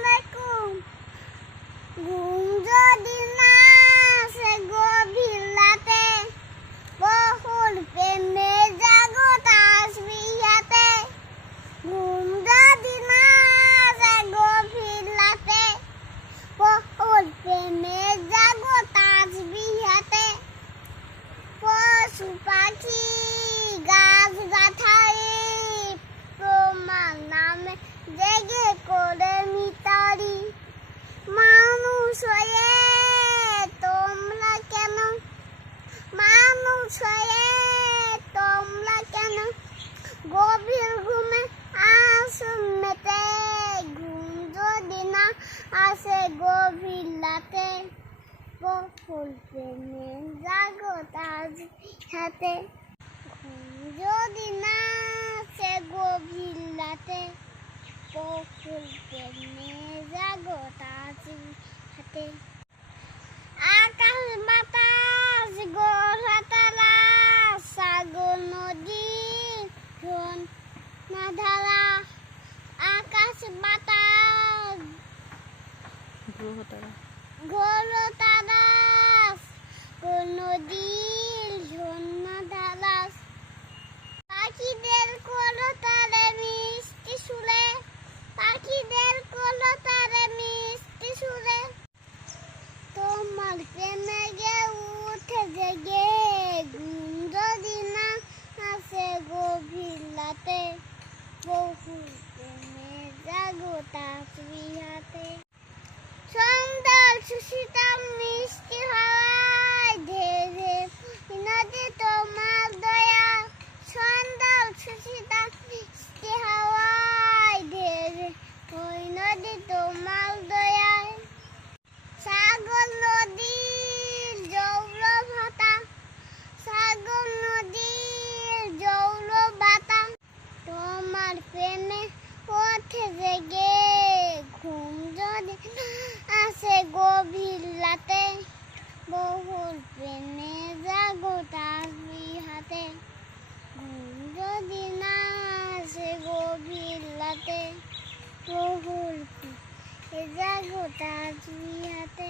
আলাইকুম। ঘুম যদি না আসে গভীর রাতে, বহুল প্রেমে জাগো তাসবিহাতে। ঘুম যদি না আসে গভীর রাতে, বহুল প্রেমে জাগো তাসবিহাতে। পশু পাখি গাছ গাথায় তোমার নামে জেগে করে মিতারি। মানুষ হয়ে তোমরা কেন, মানুষ হয়ে তোমরা কেন গভীর ঘুমে আসো মেতে। ঘুম যদি না আসে গভীর রাতে, বহুল প্রেমে জাগো তাসবিহাতে। ঘুম যদি না আসে গভীর রাতে, বহুল প্রেমে জাগো তাসবিহাতে। আকাশ বাতাস গোলা তারা, সাগর নদী ঝর্ণা ধারা। আকাশ বাতাস গ্রহ তারা, নদীর ঝর্ণা ধারা। পাখিদের কলতারে মিষ্টি সুরে, পাখিদের কলতারে মিষ্টি সুরে। তোমার প্রেমে গে উঠে জেগে, ঘুম যদি না আসে গভীর রাতে, বহুল প্রেমে জাগো তাসবিহাতে। সন্ধ্যার সুশীতল মিষ্টি হাওয়ায় ধেয়ে নদী তোমার দয়া। সন্ধ্যার সুশীতল মিষ্টি হাওয়ায় ধেয়ে ওই নদী তোমার দয়ায়। সাগর নদীর জৌল ভাতা, সাগর নদীর জৌল ভাতা। তোমার প্রেমে ওঠে জেগে, ঘুম যদি আসে গভীর রাতে, বহুল প্রেমে জাগো তাসবিহাতে। ঘুম যদি না আসে গভীর রাতে, বহুল প্রেমে জাগো তাসবিহাতে।